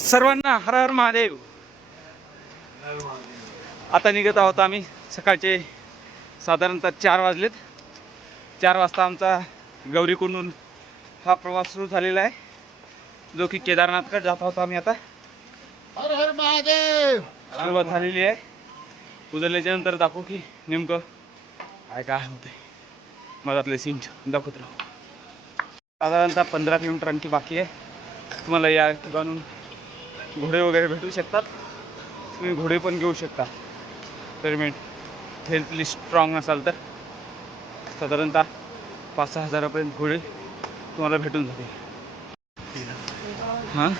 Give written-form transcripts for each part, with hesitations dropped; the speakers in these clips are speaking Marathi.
सर्वांना हर हर महादेव. आता निघत आहोत आम्ही. सकाळचे साधारणतः 4 वाजलेत. 4 वाजता आमचा गौरीकुंडून हा प्रवास सुरू झालेला आहे, जो की केदारनाथकडे जात आहोत आम्ही. आता हर हर महादेव सुरुवात झालेली आहे. उजळल्याच्या नंतर दाखवू की नेमकं काय होतंय. मधातले सीन दाखवत राहू. साधारणतः 15 किलोमीटर आणखी बाकी आहे. तुम्हाला या ठिकाणून घोडे वगैरे भेटू शकतात. तुम्ही घोडे पण घेऊ शकता. पेमेंट हेल्थली स्ट्रॉंग असाल तर साधारणतः 5-6 हजारापर्यंत घोडे तुम्हाला भेटून जाते. हां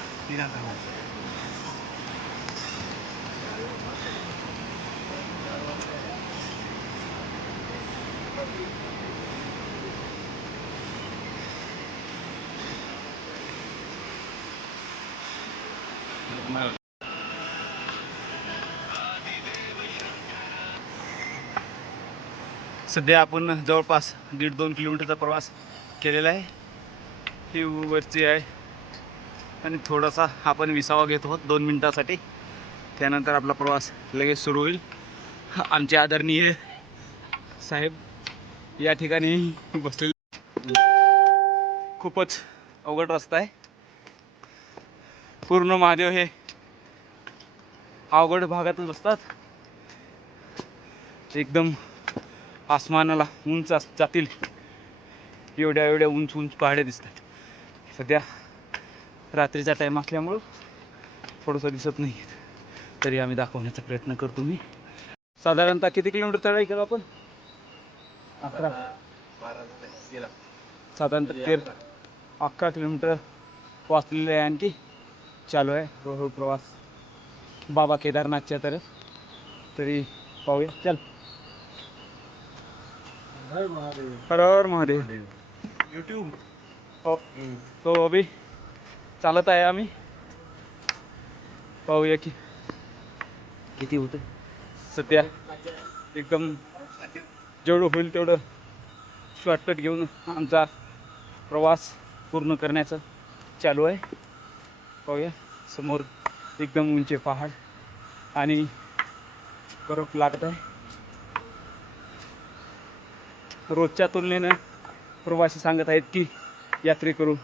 सध्या आपण जवळपास 1.5-2 किलोमीटरचा प्रवास केलेला आहे. ही वरची आहे आणि थोडासा आपण विसावा घेत आहोत 2 मिनिटासाठी. त्यानंतर आपला प्रवास लगेच सुरू होईल. आमचे आदरणीय साहेब या ठिकाणी बसलेले. खूपच अवघड रस्ता आहे. पूर्ण महादेव हे अवघड भागातच असतात. एकदम आसमानाला उंच जातील एवढ्या उंच पहाडे दिसतात. सध्या रात्रीचा टाईम असल्यामुळं थोडंसं दिसत नाही, तरी आम्ही दाखवण्याचा प्रयत्न करतो. मी साधारणतः किती किलोमीटर चढाई केलं आपण? 11. साधारणतः 11 किलोमीटर वाचलेलं आहे. आणखी चालू आहे हळूहळू प्रवास बाबा केदारनाथच्या तरफ. तरी पाहूया. चल. हर हर महादेव. यूट्यूब हो. तो अभि चालत आहे आम्ही. पाहूया की किती होतं. सध्या एकदम जेवढं होईल तेवढं शॉर्टकट घेऊन आमचा प्रवास पूर्ण करण्याचं चालू आहे. पाहूया. समोर एकदम उंच पहाड आणि बर्फ लागत आहे. रोजच्या तुलनेनं प्रवासी सांगत आहेत की यात्रेकरू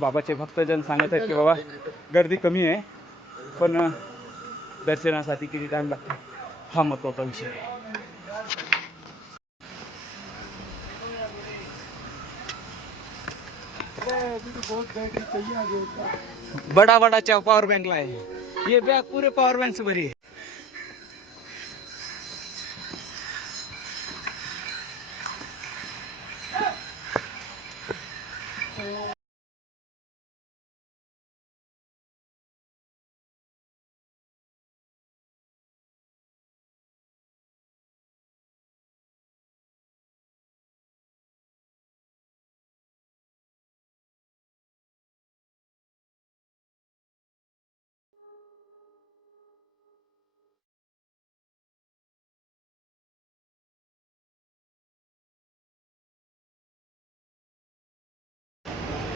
बाबाचे भक्तजन सांगत आहेत की बाबा गर्दी कमी आहे, पण दर्शनासाठी किती टाईम लागतो हा महत्त्वाचा विषय आहे. बड़ा पावर बैंक लाए. ये बैग पूरे पावर बैंक से भरी है.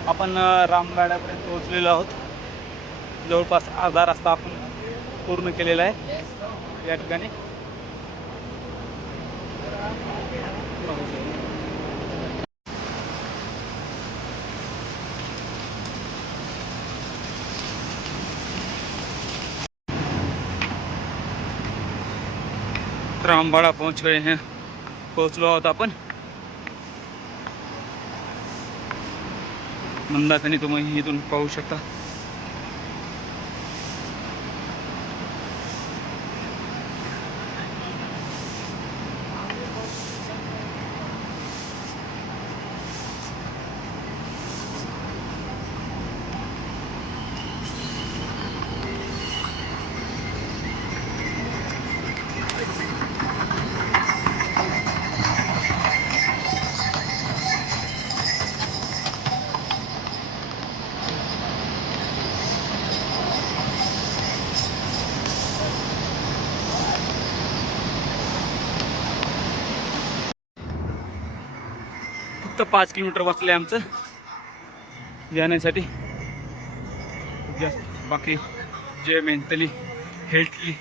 आपण रामगाड्यापर्यंत पोहोचलेलो आहोत. जवळपास अर्धा रस्ता आपण पूर्ण केलेला आहे या ठिकाणी. रामबाड़ा पहुंच गए हैं. पोहोचलो आहोत आपण. मंदाकिनी तुम्ही इथून पाहू शकता. फक्त 5 किलोमीटर वाचले आमचं जाण्यासाठी. जास्त बाकी जे मेंटली हेल्थली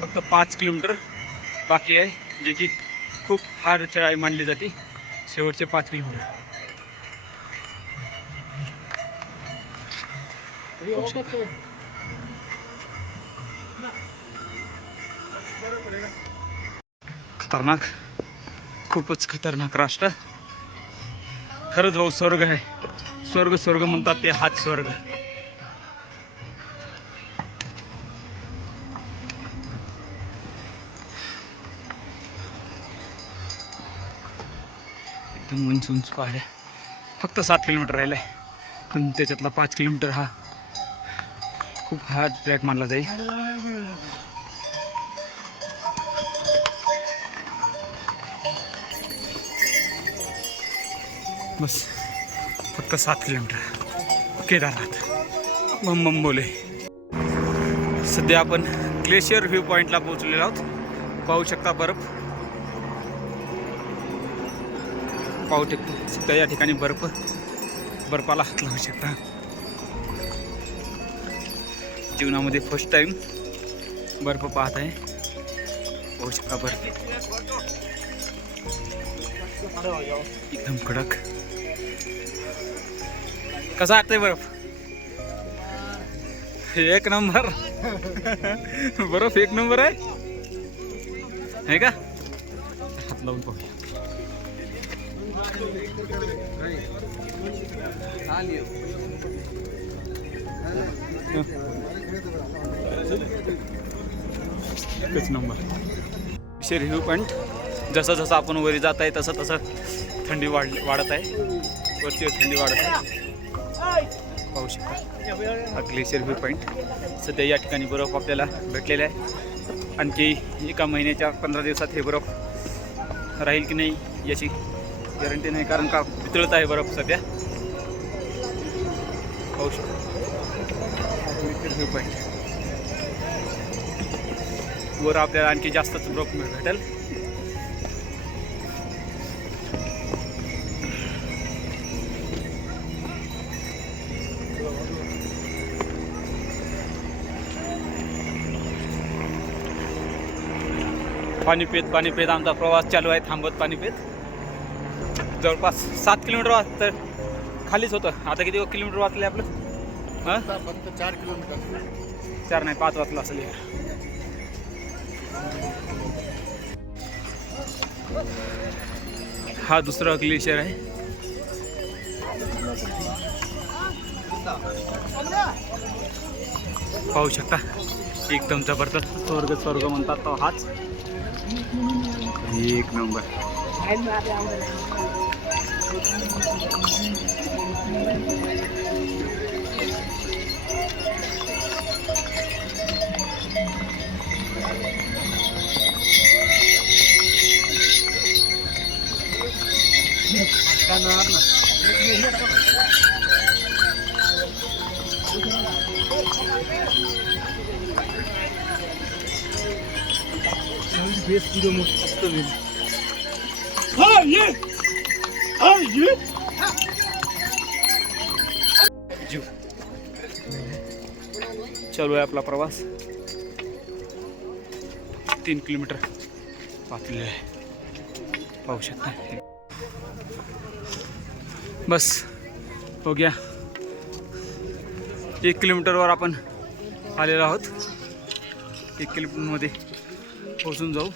फक्त 5 किलोमीटर बाकी आहे, जे की खूप हार्ड चढाई मानली जाते. शेवटचे 5 किलोमीटर. खतरनाक, खूपच खतरनाक राष्ट्र. खरंच भाऊ स्वर्ग आहे. स्वर्ग स्वर्ग म्हणतात ते, हाच स्वर्ग. एकदम उंच उंच पहाड्या. फक्त 7 किलोमीटर राहिलं आहे, पण त्याच्यातला 5 किलोमीटर हा खूप हार्ड ट्रॅक मानला जाईल. बस फक्त 7 किलोमीटर केदारनाथ बम बम बोले. सध्या आपण ग्लेशियर व्ह्यू पॉईंटला पोहोचलेलो आहोत. पाहू शकता बर्फ. पाहू शकता या ठिकाणी बर्फाला हात लावू शकता. जीवनामध्ये फर्स्ट टाइम बर्फ पाहत आहे. पाहू शकता बर्फ एकदम कडक. कसा वाटतंय बर्फ? एक नंबर. बर्फ एक नंबर आहे का? हात लावून पाहूया. एकच नंबर. Glacier view point. जसं जसं आपण वरी जात आहे तसं तसं थंडी वाढत आहे. वरती थंडी वाढत आहे. पाहू शकता हा ग्लेशियर व्ह्यू पॉईंट. सध्या या ठिकाणी बर्फ आपल्याला भेटलेला आहे. आणखी एका महिन्याच्या 15 दिवसात हे बर्फ राहील की नाही याची गॅरंटी नाही, कारण का वितळत आहे बर्फ सध्या. पाहू शकता ग्लेशियर व्ह्यू पॉईंट. वर आपल्याला आणखी जास्तच बर्फ भेटेल. पाणी पेत आमचा प्रवास चालू आहे. थांबत पाणी पेत. जवळपास 7 किलोमीटर तर खालीच होतं. आता किती किलोमीटर वाचले आपलं? हां, फक्त 4 किलोमीटर. 4 नाही 5 वाचलं असेल. हा दुसरा ग्लेशियर आहे. पाहू शकता एकदम जबरदस्त. स्वर्ग म्हणतात तो हाच. एक नंबर. जीव चालू आहे आपला प्रवास. 3 किलोमीटर वाचलेलं आहे. पाहू शकता. बस हो गया. 1 किलोमीटरवर आपण आलेलो आहोत. 1 किलोमीटरमध्ये पोहोचून जाऊ.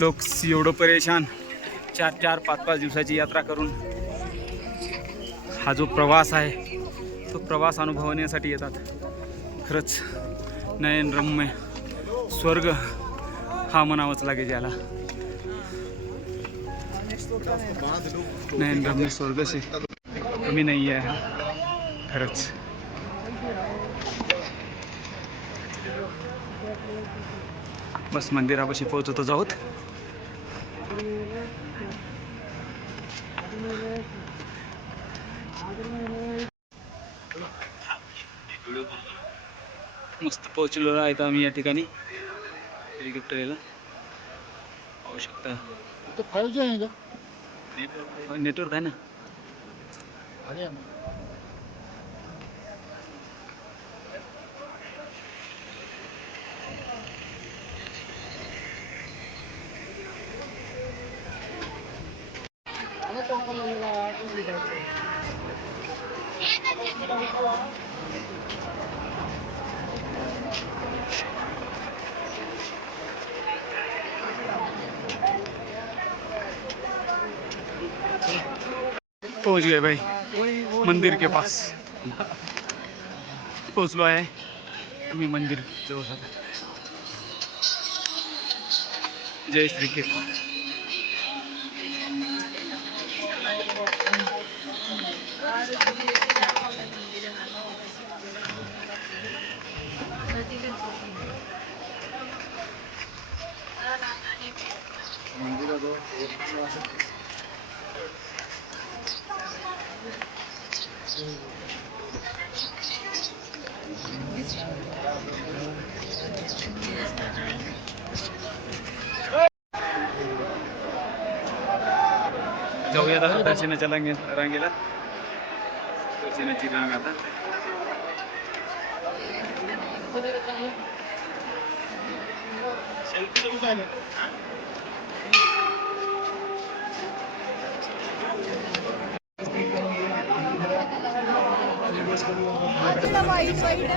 लोक एवढं परेशान 4-4, 5-5 दिवसाची यात्रा करून हा जो प्रवास आहे तो प्रवास अनुभवण्यासाठी येतात. खरंच नयनरम्य स्वर्ग हा म्हणावाच लागेल याला. नयनरम्य स्वर्ग से कमी नाही आहे हा. खरंच बस मंदिरापाशी पोहोचतच आहोत. मस्त पोहोचलेलो आहे आम्ही या ठिकाणी. हेलिकॉप्टरला पाहू शकता. तो 5G आहे का? नेटवर्क आहे ना. पहुंच गए भाई मंदिर के पास पोचलो आहे आम्ही मंदिर जवळ जय श्री कृष्ण जाऊया आता दर्शनाच्या रांगेला दर्शनाची रांग आता वाईट वाईट